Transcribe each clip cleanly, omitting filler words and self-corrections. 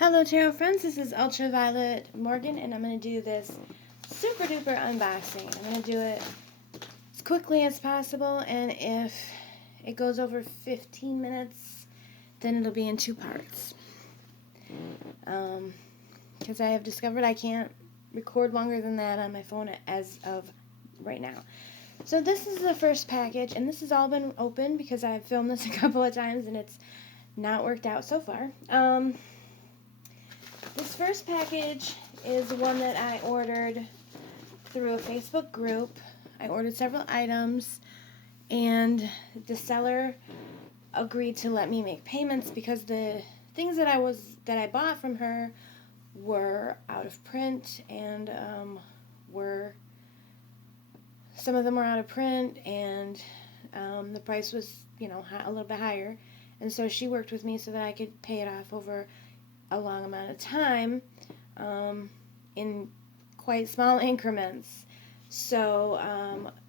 Hello Tarot friends, this is Ultraviolet Morgan and I'm going to do this super duper unboxing. I'm going to do it as quickly as possible, and if it goes over 15 minutes then it'll be in two parts. Because I have discovered I can't record longer than that on my phone as of right now. So this is the first package, and this has all been open because I've filmed this a couple of times and it's not worked out so far. This first package is one that I ordered through a Facebook group. I ordered several items, and the seller agreed to let me make payments because the things that I bought from her were out of print, and some of them were out of print, and the price was, a little bit higher, and so she worked with me so that I could pay it off over a long amount of time in quite small increments. So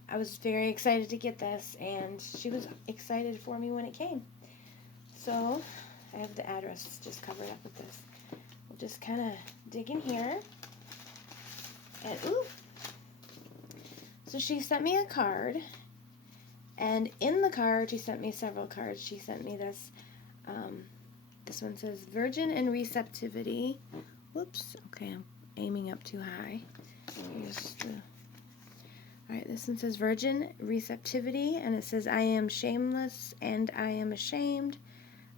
I was very excited to get this, and she was excited for me when it came. So I have the address just covered up with this. We'll just kind of dig in here. And ooh! So she sent me a card, and in the card she sent me several cards. She sent me this. This one says Virgin and Receptivity. Whoops. Okay, I'm aiming up too high. Alright, this one says Virgin Receptivity, and it says I am shameless and I am ashamed.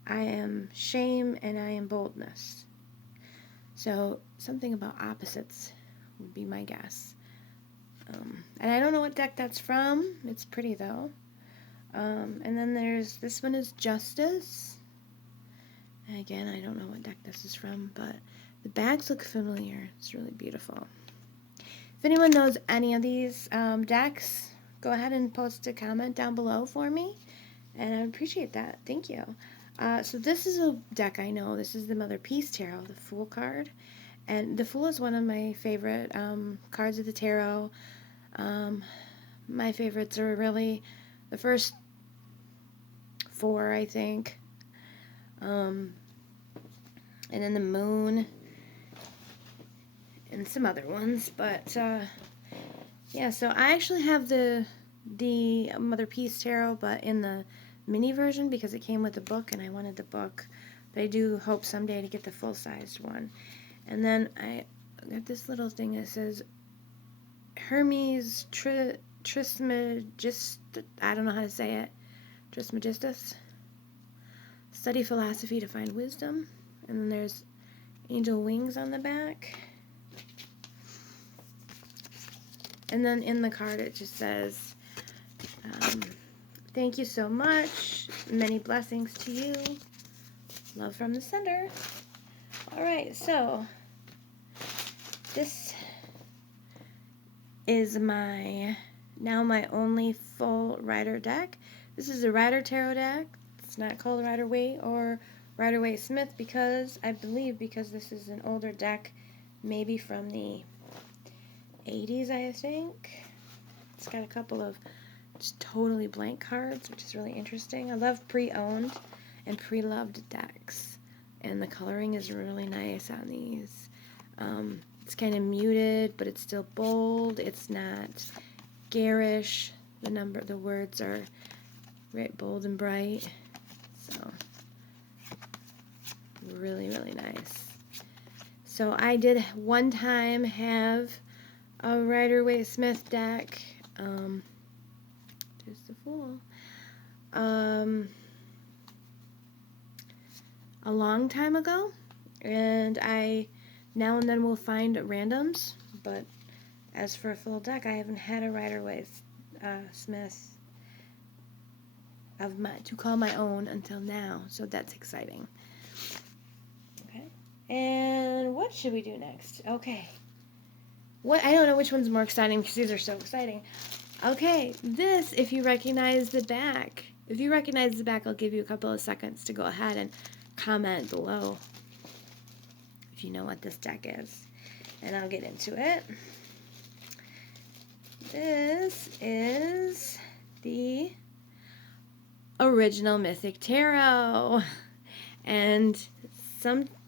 I am shame and I am boldness. So something about opposites would be my guess. And I don't know what deck that's from. It's pretty though. And then there's, this one is Justice. And again, I don't know what deck this is from, but the bags look familiar. It's really beautiful. If anyone knows any of these decks, go ahead and post a comment down below for me, and I would appreciate that. Thank you. So this is a deck I know. This is the Mother Peace Tarot, the Fool card. And the Fool is one of my favorite cards of the tarot. My favorites are really the first four, I think. And then the Moon and some other ones, but yeah, so I actually have the Mother Peace Tarot, but in the mini version because it came with the book and I wanted the book, but I do hope someday to get the full-sized one. And then I got this little thing that says Hermes Trismegistus, I don't know how to say it, Trismegistus. Study philosophy to find wisdom. And then there's angel wings on the back. And then in the card it just says, thank you so much. Many blessings to you. Love from the sender. Alright, so this is my only full Rider deck. This is a Rider Tarot deck. It's not called Rider-Waite or Rider-Waite-Smith because this is an older deck, maybe from the 80s, I think. It's got a couple of just totally blank cards, which is really interesting. I love pre-owned and pre-loved decks, and the coloring is really nice on these. It's kind of muted, but it's still bold. It's not garish. The words are right, bold and bright. So really, really nice. So I did one time have a Rider-Waite-Smith deck. There's the Fool. A long time ago, and I now and then will find randoms, but as for a full deck, I haven't had a Rider-Waite-Smith to call my own until now, so that's exciting. Okay, and what should we do next? Okay, I don't know which one's more exciting because these are so exciting. Okay, this, if you recognize the back. If you recognize the back, I'll give you a couple of seconds to go ahead and comment below if you know what this deck is, and I'll get into it. This is the original Mythic Tarot, and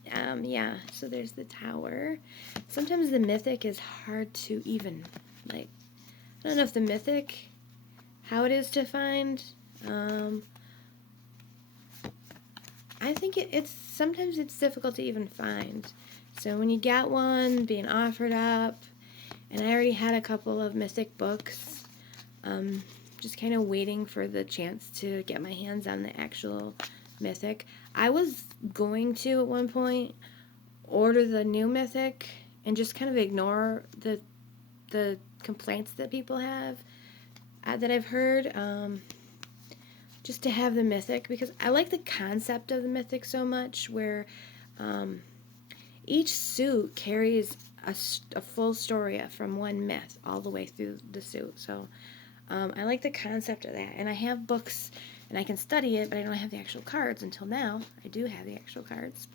Yeah, so there's the tower. Sometimes the mythic is hard to even, like, I don't know if the mythic, how it is to find. I think it's sometimes it's difficult to even find. So when you get one being offered up, and I already had a couple of mythic books, just kind of waiting for the chance to get my hands on the actual mythic. I was going to at one point order the new mythic and just kind of ignore the complaints that people have that I've heard, just to have the mythic, because I like the concept of the mythic so much, where each suit carries a full story from one myth all the way through the suit. So I like the concept of that, and I have books and I can study it, but I don't have the actual cards until now. I do have the actual cards.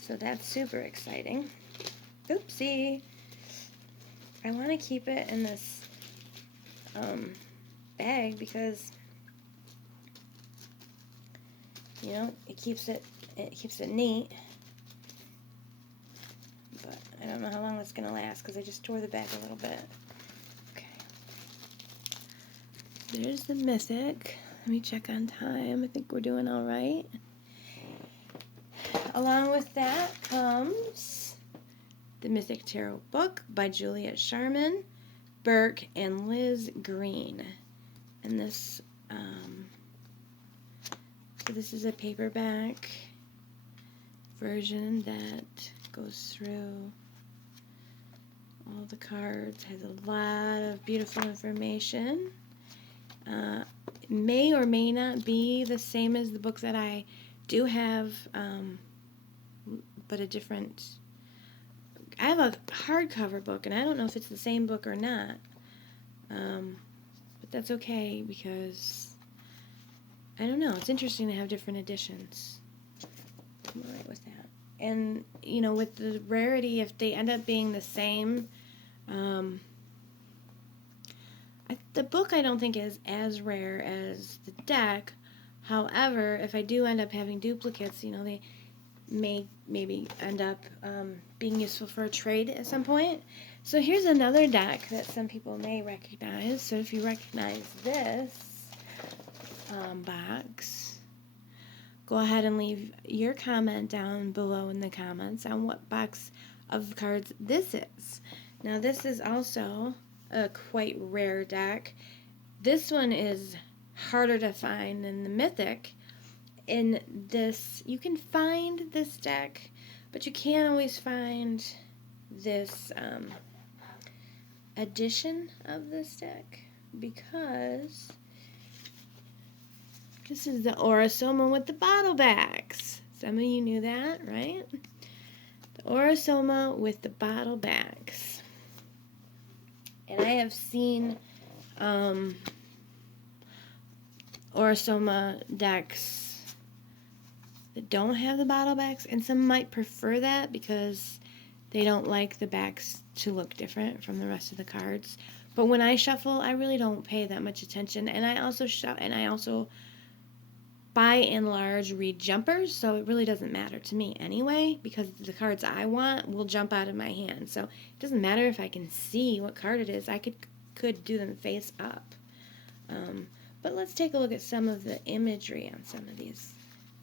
So that's super exciting. Oopsie. I want to keep it in this bag because, you know, it keeps it neat. But I don't know how long that's going to last because I just tore the bag a little bit. Okay. There's the mythic. Let me check on time. I think we're doing all right. Along with that comes the Mythic Tarot book by Juliet Sharman, Burke, and Liz Green. And this, so this is a paperback version that goes through all the cards, has a lot of beautiful information. It may or may not be the same as the book that I do have, but a different. I have a hardcover book, and I don't know if it's the same book or not. But that's okay because I don't know. It's interesting to have different editions. I'm alright with that. And you know, with the rarity, if they end up being the same, the book I don't think is as rare as the deck. However, if I do end up having duplicates, you know, they may maybe end up being useful for a trade at some point. So here's another deck that some people may recognize. So if you recognize this box, go ahead and leave your comment down below in the comments on what box of cards this is. Now this is also a quite rare deck. This one is harder to find than the Mythic. In this, you can find this deck, but you can't always find this edition of this deck because this is the Orisoma with the bottle backs. Some of you knew that, right? The Orisoma with the bottle backs. And I have seen Orisoma decks that don't have the bottle backs, and some might prefer that because they don't like the backs to look different from the rest of the cards. But when I shuffle, I really don't pay that much attention, and I also by and large read jumpers, so it really doesn't matter to me anyway, because the cards I want will jump out of my hand. So it doesn't matter if I can see what card it is. I could do them face up. But let's take a look at some of the imagery on some of these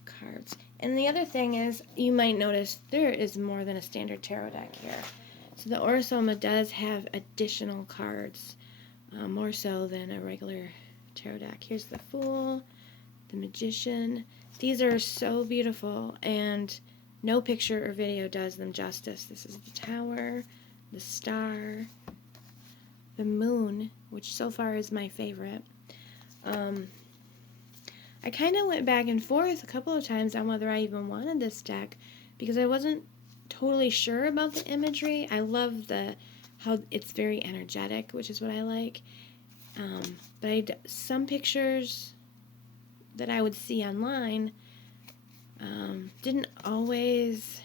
cards. And the other thing is, you might notice there is more than a standard tarot deck here. So the Orisoma does have additional cards, more so than a regular tarot deck. Here's the Fool, the Magician. These are so beautiful, and no picture or video does them justice. This is the Tower, the Star, the Moon, which so far is my favorite. I kind of went back and forth a couple of times on whether I even wanted this deck because I wasn't totally sure about the imagery. I love how it's very energetic, which is what I like. But some pictures that I would see online didn't always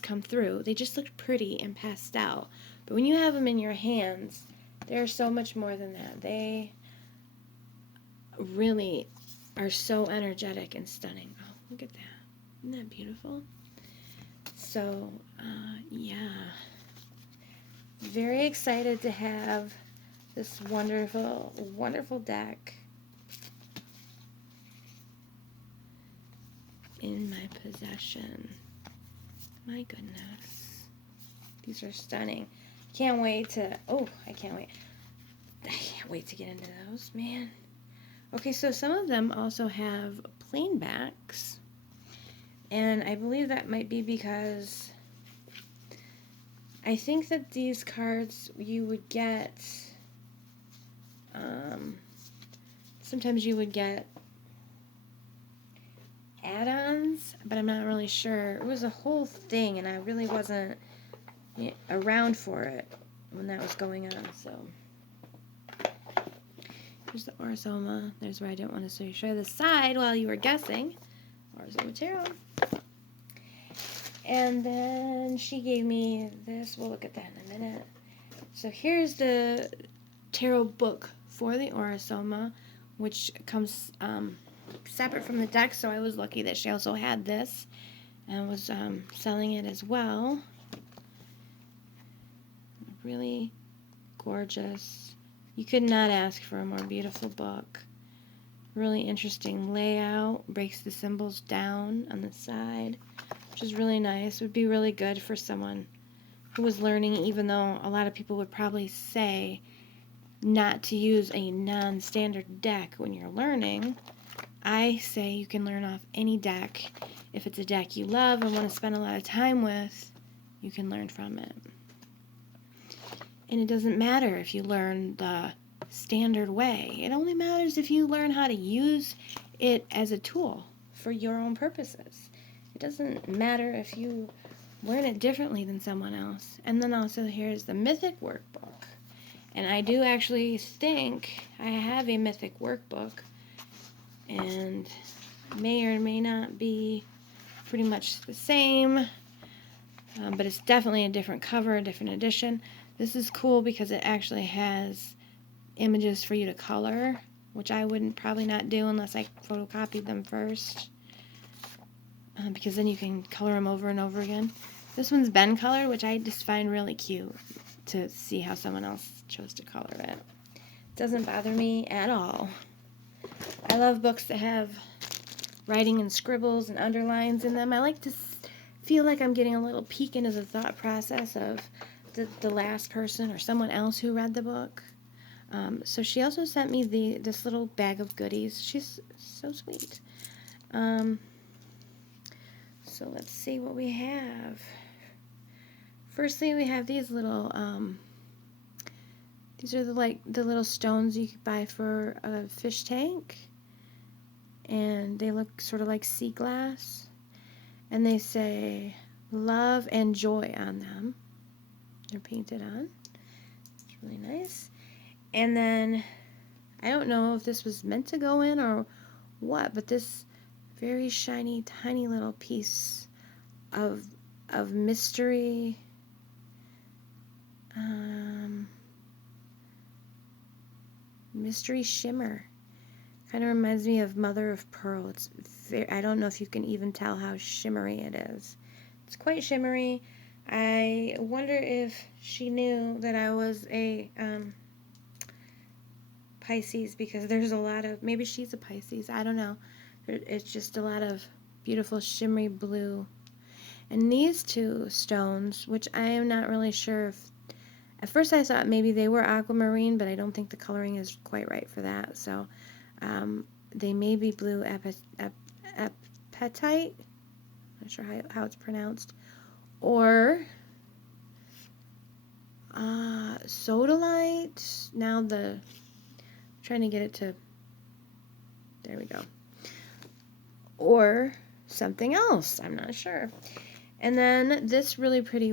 come through. They just looked pretty and pastel. But when you have them in your hands, they're so much more than that. really are so energetic and stunning. Oh, look at that. Isn't that beautiful? So, yeah. Very excited to have this wonderful, wonderful deck in my possession. My goodness. These are stunning. Can't wait to, oh, I can't wait. I can't wait to get into those, man. Okay, so some of them also have plain backs. And I believe that might be because I think that these cards you would get, sometimes you would get add-ons, but I'm not really sure. It was a whole thing, and I really wasn't around for it when that was going on, so. Here's the Orisoma. There's where I didn't want to show the side while you were guessing. Orisoma Tarot. And then she gave me this. We'll look at that in a minute. So here's the tarot book for the Orisoma, which comes separate from the deck, so I was lucky that she also had this and was selling it as well. Really gorgeous. You could not ask for a more beautiful book. Really interesting layout. Breaks the symbols down on the side, which is really nice. Would be really good for someone who was learning, even though a lot of people would probably say not to use a non-standard deck when you're learning. I say you can learn off any deck. If it's a deck you love and want to spend a lot of time with, you can learn from it. And it doesn't matter if you learn the standard way. It only matters if you learn how to use it as a tool for your own purposes. It doesn't matter if you learn it differently than someone else. And then also here's the Mythic Workbook. And I do actually think I have a Mythic Workbook, and may or may not be pretty much the same, but it's definitely a different cover, a different edition. This is cool because it actually has images for you to color, which I wouldn't probably not do unless I photocopied them first, because then you can color them over and over again. This one's been colored, which I just find really cute to see how someone else chose to color it. Doesn't bother me at all. I love books that have writing and scribbles and underlines in them. I like to feel like I'm getting a little peek into the thought process of the last person or someone else who read the book. So she also sent me this little bag of goodies. She's so sweet. So let's see what we have. Firstly, we have these little, these are the little stones you could buy for a fish tank. And they look sort of like sea glass. And they say love and joy on them. They're painted on. It's really nice. And then, I don't know if this was meant to go in or what, but this very shiny, tiny little piece of mystery, mystery shimmer. Kind of reminds me of Mother of Pearl. It's I don't know if you can even tell how shimmery it is. It's quite shimmery. I wonder if she knew that I was a Pisces, because there's a lot of, maybe she's a Pisces, I don't know. It's just a lot of beautiful shimmery blue. And these two stones, which I am not really sure if, at first I thought maybe they were aquamarine, but I don't think the coloring is quite right for that. So they may be blue apatite, not sure how it's pronounced, or sodalite. Now trying to get it to, there we go, or something else, I'm not sure. And then this really pretty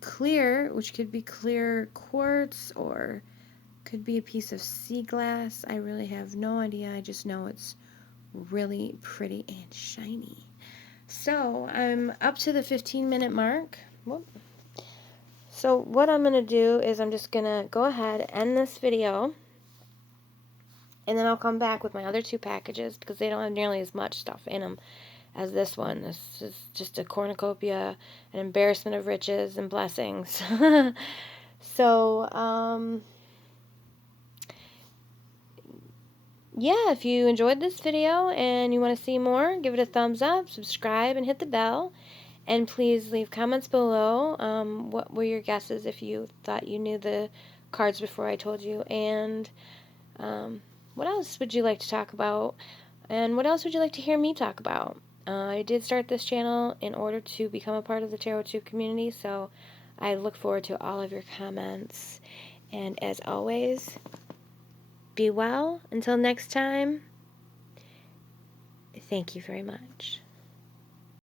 clear, which could be clear quartz or could be a piece of sea glass. I really have no idea. I just know it's really pretty and shiny. So I'm up to the 15-minute mark. Whoop. So what I'm going to do is I'm just going to go ahead and end this video. And then I'll come back with my other 2 packages because they don't have nearly as much stuff in them as this one. This is just a cornucopia, an embarrassment of riches and blessings. So, yeah, if you enjoyed this video and you want to see more, give it a thumbs up, subscribe, and hit the bell. And please leave comments below. What were your guesses if you thought you knew the cards before I told you? And what else would you like to talk about? And what else would you like to hear me talk about? I did start this channel in order to become a part of the Tarot Tube community, so I look forward to all of your comments. And as always, be well. Until next time, thank you very much.